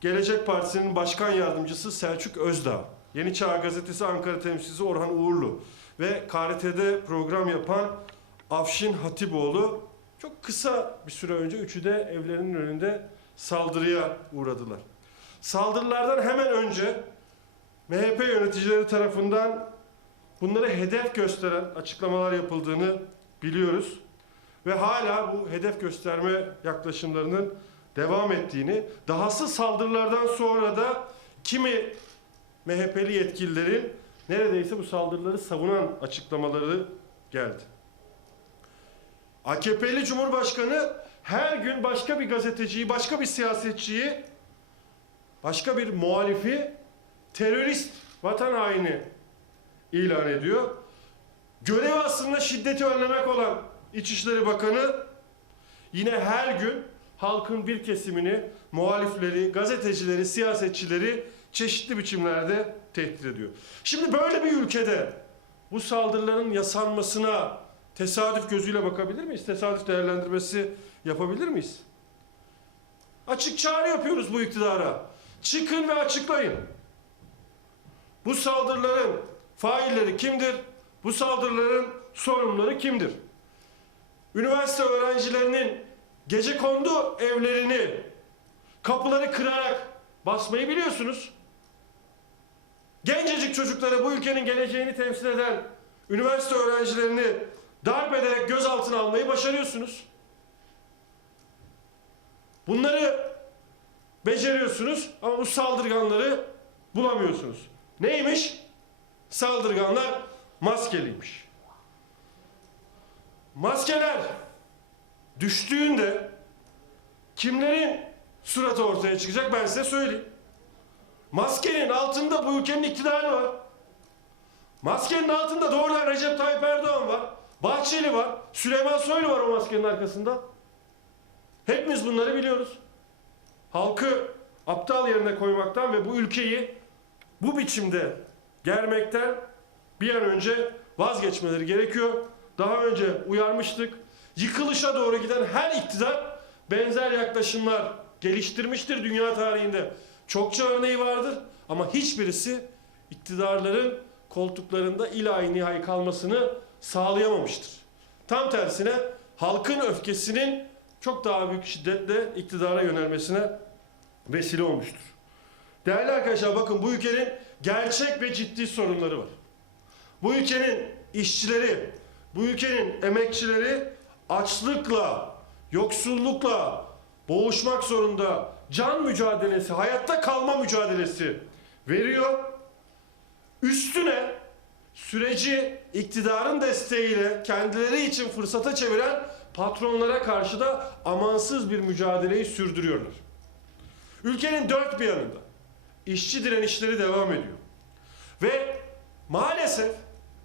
Gelecek Partisi'nin başkan yardımcısı Selçuk Özdağ, Yeni Çağ Gazetesi Ankara temsilcisi Orhan Uğurlu ve KRT'de program yapan Afşin Hatipoğlu çok kısa bir süre önce üçü de evlerinin önünde saldırıya uğradılar. Saldırılardan hemen önce MHP yöneticileri tarafından bunları hedef gösteren açıklamalar yapıldığını biliyoruz. Ve hala bu hedef gösterme yaklaşımlarının devam ettiğini, dahası saldırılardan sonra da kimi MHP'li yetkililerin neredeyse bu saldırıları savunan açıklamaları geldi. AKP'li Cumhurbaşkanı her gün başka bir gazeteciyi, başka bir siyasetçiyi, başka bir muhalifi terörist, vatan haini ilan ediyor. Görevi aslında şiddeti önlemek olan İçişleri Bakanı yine her gün halkın bir kesimini, muhalifleri, gazetecileri, siyasetçileri çeşitli biçimlerde tehdit ediyor. Şimdi böyle bir ülkede bu saldırıların yasanmasına tesadüf gözüyle bakabilir miyiz? Tesadüf değerlendirmesi yapabilir miyiz? Açık çağrı yapıyoruz bu iktidara. Çıkın ve açıklayın. Bu saldırıların failleri kimdir? Bu saldırıların sorumluları kimdir? Üniversite öğrencilerinin gece kondu evlerini kapıları kırarak basmayı biliyorsunuz. Gencecik çocukları bu ülkenin geleceğini temsil eden üniversite öğrencilerini darp ederek gözaltına almayı başarıyorsunuz. Bunları beceriyorsunuz ama bu saldırganları bulamıyorsunuz. Neymiş? Saldırganlar maskeliymiş. Maskeler düştüğünde kimlerin suratı ortaya çıkacak ben size söyleyeyim. Maskenin altında bu ülkenin iktidarı var. Maskenin altında doğrudan Recep Tayyip Erdoğan var. Bahçeli var. Süleyman Soylu var o maskenin arkasında. Hepimiz bunları biliyoruz. Halkı aptal yerine koymaktan ve bu ülkeyi bu biçimde germekten bir an önce vazgeçmeleri gerekiyor. Daha önce uyarmıştık. Yıkılışa doğru giden her iktidar benzer yaklaşımlar geliştirmiştir dünya tarihinde. Çokça örneği vardır ama hiçbirisi iktidarların koltuklarında ilahi nihai kalmasını sağlayamamıştır. Tam tersine halkın öfkesinin çok daha büyük şiddetle iktidara yönelmesine vesile olmuştur. Değerli arkadaşlar bakın bu ülkenin gerçek ve ciddi sorunları var. Bu ülkenin işçileri, bu ülkenin emekçileri açlıkla, yoksullukla boğuşmak zorunda can mücadelesi, hayatta kalma mücadelesi veriyor. Üstüne süreci iktidarın desteğiyle kendileri için fırsata çeviren patronlara karşı da amansız bir mücadeleyi sürdürüyorlar. Ülkenin dört bir yanında işçi direnişleri devam ediyor. Ve maalesef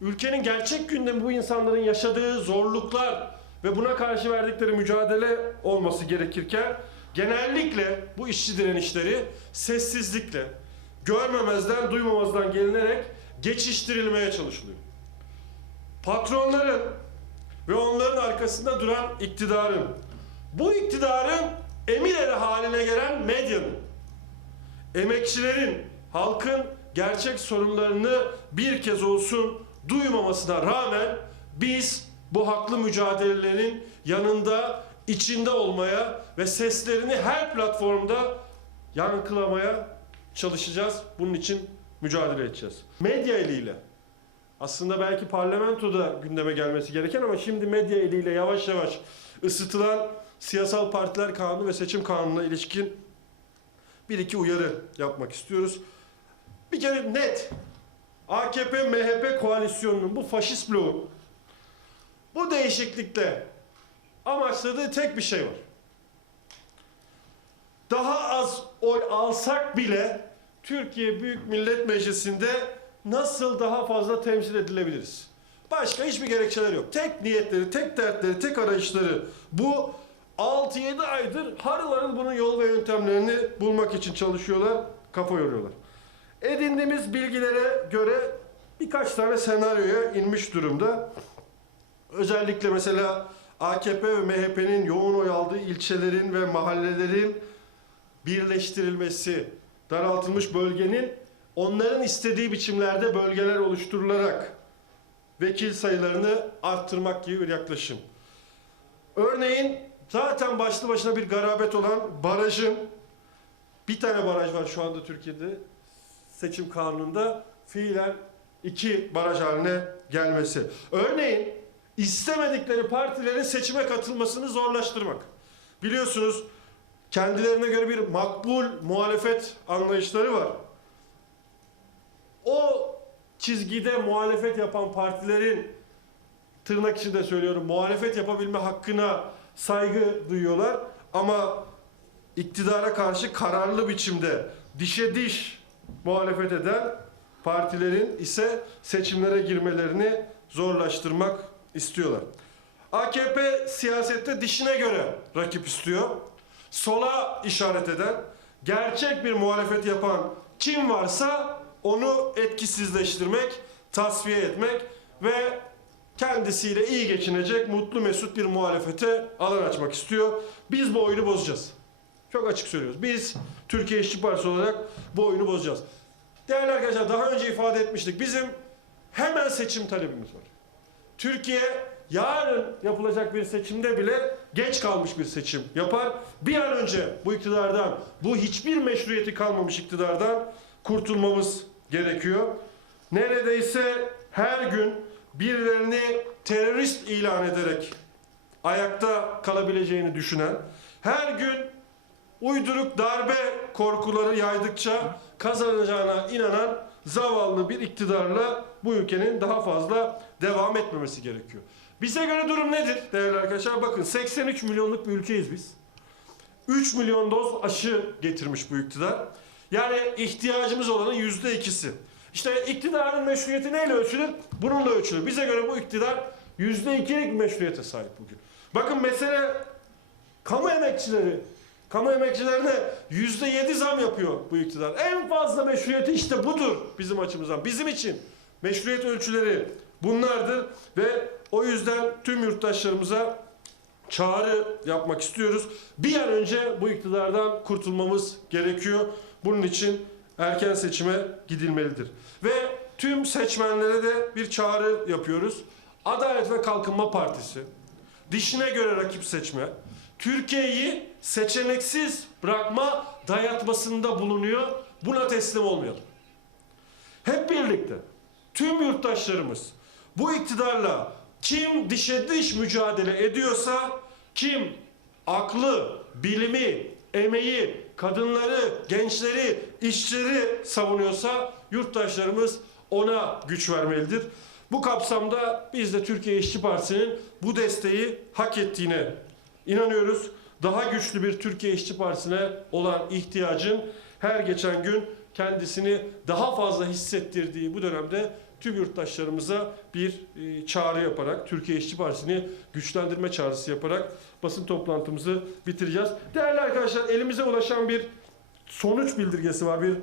ülkenin gerçek gündemi bu insanların yaşadığı zorluklar ve buna karşı verdikleri mücadele olması gerekirken genellikle bu işçi direnişleri sessizlikle, görmemezden, duymamazdan gelinerek geçiştirilmeye çalışılıyor. Patronların ve onların arkasında duran iktidarın, bu iktidarın emir eri haline gelen medyanın, emekçilerin, halkın gerçek sorunlarını bir kez olsun duymamasına rağmen biz bu haklı mücadelelerin yanında, içinde olmaya ve seslerini her platformda yankılamaya çalışacağız. Bunun için mücadele edeceğiz. Medya eliyle aslında belki parlamentoda gündeme gelmesi gereken ama şimdi medya eliyle yavaş yavaş ısıtılan siyasal partiler kanunu ve seçim kanununa ilişkin bir iki uyarı yapmak istiyoruz. Bir kere net AKP MHP koalisyonunun bu faşist bloğun bu değişiklikte amaçladığı tek bir şey var. Daha az oy alsak bile Türkiye Büyük Millet Meclisi'nde nasıl daha fazla temsil edilebiliriz? Başka hiçbir gerekçeler yok. Tek niyetleri, tek dertleri, tek arayışları bu 6-7 aydır harıl harıl bunun yol ve yöntemlerini bulmak için çalışıyorlar, kafa yoruyorlar. Edindiğimiz bilgilere göre birkaç tane senaryoya inmiş durumda. Özellikle mesela AKP ve MHP'nin yoğun oy aldığı ilçelerin ve mahallelerin birleştirilmesi, daraltılmış bölgenin onların istediği biçimlerde bölgeler oluşturularak vekil sayılarını arttırmak gibi bir yaklaşım. Örneğin zaten başlı başına bir garabet olan barajın bir tane baraj var şu anda Türkiye'de seçim kanununda fiilen iki baraj haline gelmesi. Örneğin istemedikleri partilerin seçime katılmasını zorlaştırmak. Biliyorsunuz kendilerine göre bir makbul muhalefet anlayışları var. O çizgide muhalefet yapan partilerin tırnak içinde söylüyorum muhalefet yapabilme hakkına saygı duyuyorlar ama iktidara karşı kararlı biçimde dişe diş muhalefet eden partilerin ise seçimlere girmelerini zorlaştırmak istiyorlar. AKP siyasette dişine göre rakip istiyor. Sola işaret eden, gerçek bir muhalefet yapan kim varsa onu etkisizleştirmek, tasfiye etmek ve kendisiyle iyi geçinecek mutlu mesut bir muhalefete alan açmak istiyor. Biz bu oyunu bozacağız. Çok açık söylüyoruz. Biz Türkiye İşçi Partisi olarak bu oyunu bozacağız. Değerli arkadaşlar daha önce ifade etmiştik. Bizim hemen seçim talebimiz var. Türkiye yarın yapılacak bir seçimde bile geç kalmış bir seçim yapar. Bir an önce bu iktidardan, bu hiçbir meşruiyeti kalmamış iktidardan kurtulmamız gerekiyor. Neredeyse her gün birilerini terörist ilan ederek ayakta kalabileceğini düşünen, her gün uyduruk darbe korkuları yaydıkça kazanacağına inanan zavallı bir iktidarla bu ülkenin daha fazla devam etmemesi gerekiyor. Bize göre durum nedir değerli arkadaşlar? Bakın 83 milyonluk bir ülkeyiz biz. 3 milyon doz aşı getirmiş bu iktidar. Yani ihtiyacımız olanın yüzde ikisi. İşte iktidarın meşruiyeti neyle ölçülür? Bununla ölçülür. Bize göre bu iktidar yüzde ikilik meşruiyete sahip bugün. Bakın mesele kamu emekçileri. Kamu emekçilerine yüzde yedi zam yapıyor bu iktidar. En fazla meşruiyeti işte budur bizim açımızdan. Bizim için meşruiyet ölçüleri bunlardır ve o yüzden tüm yurttaşlarımıza çağrı yapmak istiyoruz. Bir an önce bu iktidardan kurtulmamız gerekiyor. Bunun için erken seçime gidilmelidir. Ve tüm seçmenlere de bir çağrı yapıyoruz. Adalet ve Kalkınma Partisi dişine göre rakip seçme, Türkiye'yi seçeneksiz bırakma dayatmasında bulunuyor. Buna teslim olmayalım. Hep birlikte tüm yurttaşlarımız bu iktidarla kim dişe diş mücadele ediyorsa, kim aklı, bilimi, emeği, kadınları, gençleri, işçileri savunuyorsa yurttaşlarımız ona güç vermelidir. Bu kapsamda biz de Türkiye İşçi Partisi'nin bu desteği hak ettiğine inanıyoruz. Daha güçlü bir Türkiye İşçi Partisi'ne olan ihtiyacın her geçen gün kendisini daha fazla hissettirdiği bu dönemde tüm yurttaşlarımıza bir e, çağrı yaparak, Türkiye İşçi Partisi'ni güçlendirme çağrısı yaparak basın toplantımızı bitireceğiz. Değerli arkadaşlar elimize ulaşan bir sonuç bildirgesi var. Bir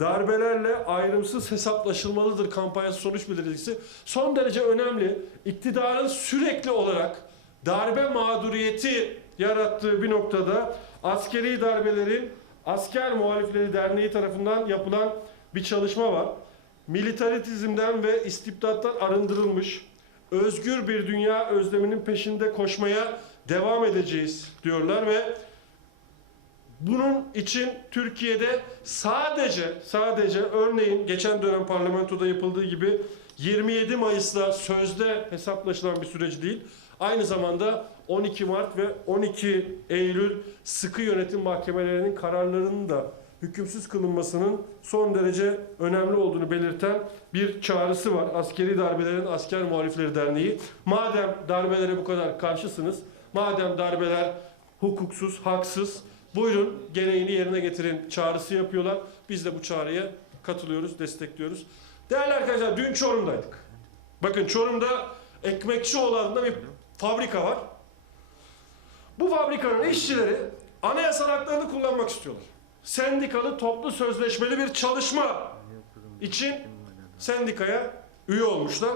darbelerle ayrımsız hesaplaşılmalıdır kampanyası sonuç bildirgesi. Son derece önemli. İktidarın sürekli olarak darbe mağduriyeti yarattığı bir noktada askeri darbelerin Asker Muhalifleri Derneği tarafından yapılan bir çalışma var. Militaritizmden ve istibdattan arındırılmış, özgür bir dünya özleminin peşinde koşmaya devam edeceğiz diyorlar ve bunun için Türkiye'de sadece sadece örneğin geçen dönem parlamentoda yapıldığı gibi 27 Mayıs'ta sözde hesaplaşılan bir süreç değil. Aynı zamanda 12 Mart ve 12 Eylül sıkı yönetim mahkemelerinin kararlarının da hükümsüz kılınmasının son derece önemli olduğunu belirten bir çağrısı var. Askeri Darbelerin Asker Muhalifleri Derneği. Madem darbelere bu kadar karşısınız, madem darbeler hukuksuz, haksız, buyurun gereğini yerine getirin çağrısı yapıyorlar. Biz de bu çağrıya katılıyoruz, destekliyoruz. Değerli arkadaşlar dün Çorum'daydık. Bakın Çorum'da Ekmekçioğlu adında bir fabrika var. Bu fabrikanın işçileri anayasal haklarını kullanmak istiyorlar. Sendikalı toplu sözleşmeli bir çalışma için sendikaya üye olmuşlar.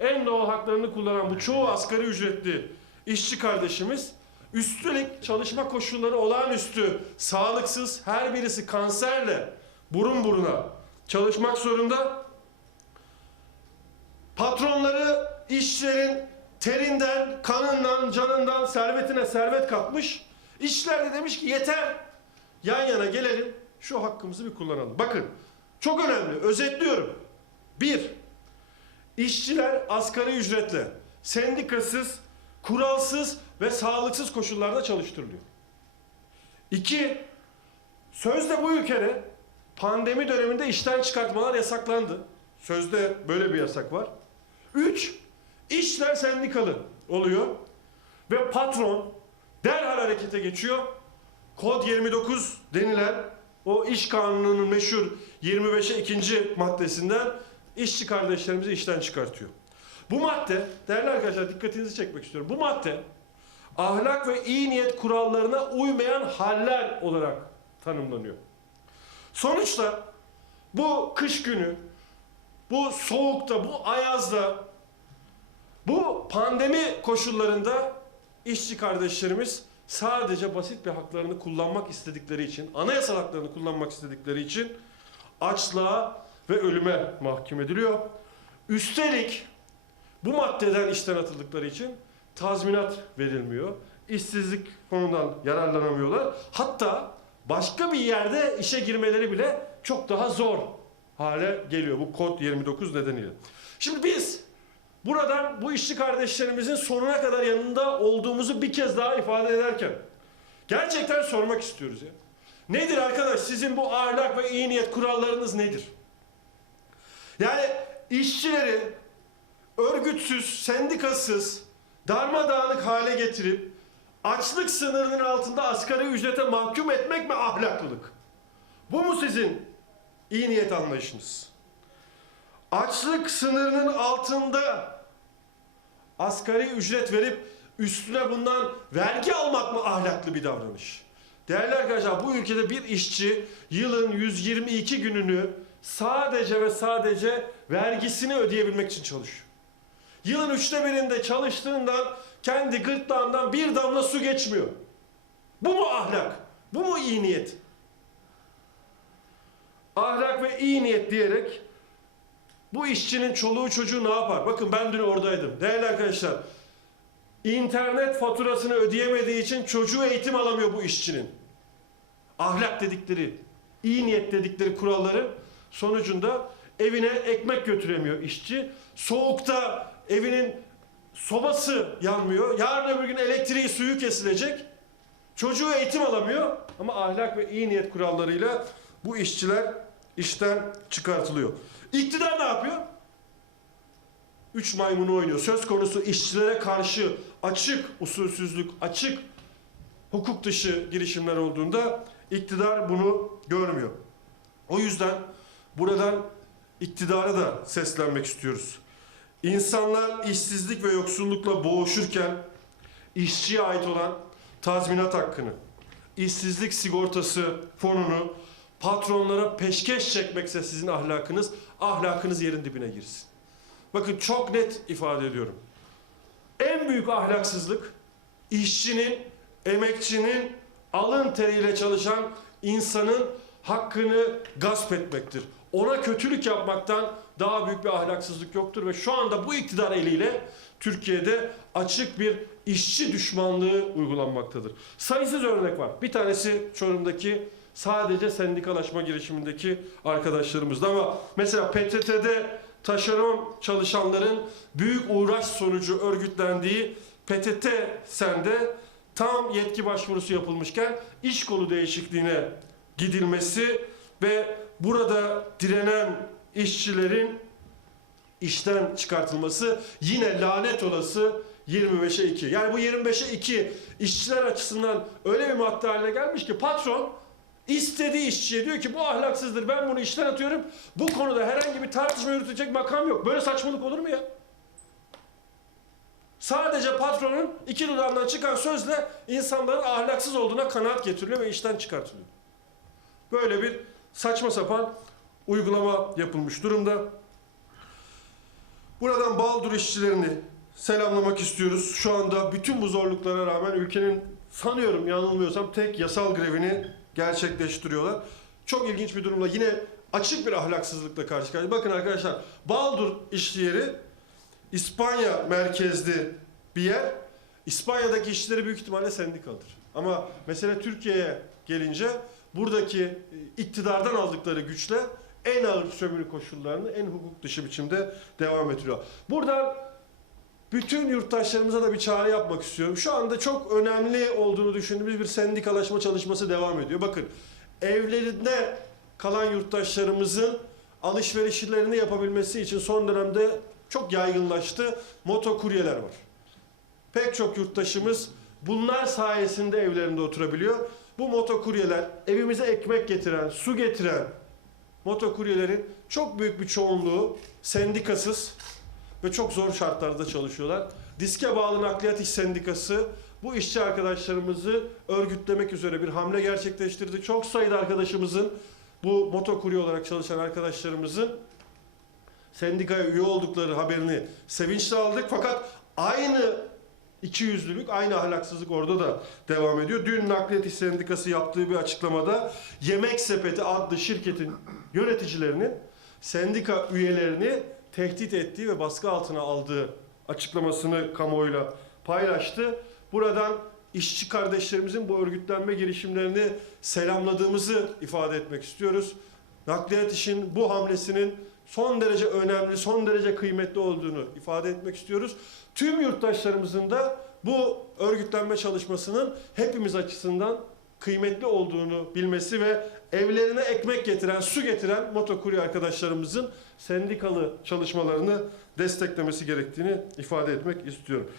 En doğal haklarını kullanan bu çoğu asgari ücretli işçi kardeşimiz Üstelik çalışma koşulları olağanüstü, sağlıksız, her birisi kanserle burun buruna çalışmak zorunda. Patronları işçilerin terinden, kanından, canından, servetine servet katmış. İşçiler de demiş ki yeter. Yan yana gelelim, şu hakkımızı bir kullanalım. Bakın, çok önemli, özetliyorum. Bir, işçiler asgari ücretle, sendikasız, kuralsız ve sağlıksız koşullarda çalıştırılıyor. İki, sözde bu ülkede pandemi döneminde işten çıkartmalar yasaklandı. Sözde böyle bir yasak var. Üç, işler sendikalı oluyor ve patron derhal harekete geçiyor. Kod 29 denilen o iş kanununun meşhur 25'e ikinci maddesinden işçi kardeşlerimizi işten çıkartıyor. Bu madde, değerli arkadaşlar dikkatinizi çekmek istiyorum. Bu madde ahlak ve iyi niyet kurallarına uymayan haller olarak tanımlanıyor. Sonuçta bu kış günü, bu soğukta, bu ayazda, bu pandemi koşullarında işçi kardeşlerimiz sadece basit bir haklarını kullanmak istedikleri için, anayasal haklarını kullanmak istedikleri için açlığa ve ölüme mahkum ediliyor. Üstelik bu maddeden işten atıldıkları için tazminat verilmiyor. İşsizlik fonundan yararlanamıyorlar. Hatta başka bir yerde işe girmeleri bile çok daha zor hale geliyor bu kod 29 nedeniyle. Şimdi biz buradan bu işçi kardeşlerimizin sonuna kadar yanında olduğumuzu bir kez daha ifade ederken gerçekten sormak istiyoruz ya. Nedir arkadaş sizin bu ahlak ve iyi niyet kurallarınız nedir? Yani işçileri örgütsüz, sendikasız, darmadağınık hale getirip açlık sınırının altında asgari ücrete mahkum etmek mi ahlaklılık? Bu mu sizin iyi niyet anlayışınız? Açlık sınırının altında asgari ücret verip üstüne bundan vergi almak mı ahlaklı bir davranış? Değerli arkadaşlar bu ülkede bir işçi yılın 122 gününü sadece ve sadece vergisini ödeyebilmek için çalışıyor. Yılın üçte birinde çalıştığından kendi gırtlağından bir damla su geçmiyor. Bu mu ahlak? Bu mu iyi niyet? Ahlak ve iyi niyet diyerek bu işçinin çoluğu çocuğu ne yapar? Bakın ben dün oradaydım. Değerli arkadaşlar, internet faturasını ödeyemediği için çocuğu eğitim alamıyor bu işçinin. Ahlak dedikleri, iyi niyet dedikleri kuralları sonucunda evine ekmek götüremiyor işçi. Soğukta evinin sobası yanmıyor. Yarın öbür gün elektriği suyu kesilecek. Çocuğu eğitim alamıyor ama ahlak ve iyi niyet kurallarıyla bu işçiler işten çıkartılıyor. İktidar ne yapıyor? Üç maymunu oynuyor. Söz konusu işçilere karşı açık usulsüzlük, açık hukuk dışı girişimler olduğunda iktidar bunu görmüyor. O yüzden buradan iktidara da seslenmek istiyoruz. İnsanlar işsizlik ve yoksullukla boğuşurken işçiye ait olan tazminat hakkını, işsizlik sigortası fonunu patronlara peşkeş çekmekse sizin ahlakınız, ahlakınız yerin dibine girsin. Bakın çok net ifade ediyorum. En büyük ahlaksızlık işçinin, emekçinin alın teriyle çalışan insanın hakkını gasp etmektir. Ona kötülük yapmaktan daha büyük bir ahlaksızlık yoktur ve şu anda bu iktidar eliyle Türkiye'de açık bir işçi düşmanlığı uygulanmaktadır. Sayısız örnek var. Bir tanesi Çorum'daki sadece sendikalaşma girişimindeki arkadaşlarımızda ama mesela PTT'de taşeron çalışanların büyük uğraş sonucu örgütlendiği PTT sende tam yetki başvurusu yapılmışken iş kolu değişikliğine gidilmesi ve burada direnen işçilerin işten çıkartılması yine lanet olası 25'e 2. Yani bu 25'e 2 işçiler açısından öyle bir madde haline gelmiş ki patron istediği işçiye diyor ki bu ahlaksızdır ben bunu işten atıyorum. Bu konuda herhangi bir tartışma yürütecek makam yok. Böyle saçmalık olur mu ya? Sadece patronun iki dudağından çıkan sözle insanların ahlaksız olduğuna kanaat getiriliyor ve işten çıkartılıyor. Böyle bir saçma sapan uygulama yapılmış durumda. Buradan Baldur işçilerini selamlamak istiyoruz. Şu anda bütün bu zorluklara rağmen ülkenin sanıyorum yanılmıyorsam tek yasal grevini gerçekleştiriyorlar. Çok ilginç bir durumla yine açık bir ahlaksızlıkla karşı karşıya. Bakın arkadaşlar Baldur işyeri İspanya merkezli bir yer. İspanya'daki işçileri büyük ihtimalle sendikalıdır. Ama mesele Türkiye'ye gelince buradaki e, iktidardan aldıkları güçle en ağır sömürü koşullarını en hukuk dışı biçimde devam ettiriyor. Buradan bütün yurttaşlarımıza da bir çağrı yapmak istiyorum. Şu anda çok önemli olduğunu düşündüğümüz bir sendikalaşma çalışması devam ediyor. Bakın evlerinde kalan yurttaşlarımızın alışverişlerini yapabilmesi için son dönemde çok yaygınlaştı. Motokuryeler var. Pek çok yurttaşımız bunlar sayesinde evlerinde oturabiliyor. Bu motokuryeler evimize ekmek getiren, su getiren motokuryelerin çok büyük bir çoğunluğu sendikasız ve çok zor şartlarda çalışıyorlar. Diske bağlı nakliyat iş sendikası bu işçi arkadaşlarımızı örgütlemek üzere bir hamle gerçekleştirdi. Çok sayıda arkadaşımızın bu motokurye olarak çalışan arkadaşlarımızın sendikaya üye oldukları haberini sevinçle aldık. Fakat aynı ikiyüzlülük, aynı ahlaksızlık orada da devam ediyor. Dün Nakliyat İş Sendikası yaptığı bir açıklamada Yemek Sepeti adlı şirketin yöneticilerinin sendika üyelerini tehdit ettiği ve baskı altına aldığı açıklamasını kamuoyuyla paylaştı. Buradan işçi kardeşlerimizin bu örgütlenme girişimlerini selamladığımızı ifade etmek istiyoruz. Nakliyat işin bu hamlesinin son derece önemli, son derece kıymetli olduğunu ifade etmek istiyoruz. Tüm yurttaşlarımızın da bu örgütlenme çalışmasının hepimiz açısından kıymetli olduğunu bilmesi ve evlerine ekmek getiren, su getiren motokurye arkadaşlarımızın sendikalı çalışmalarını desteklemesi gerektiğini ifade etmek istiyorum.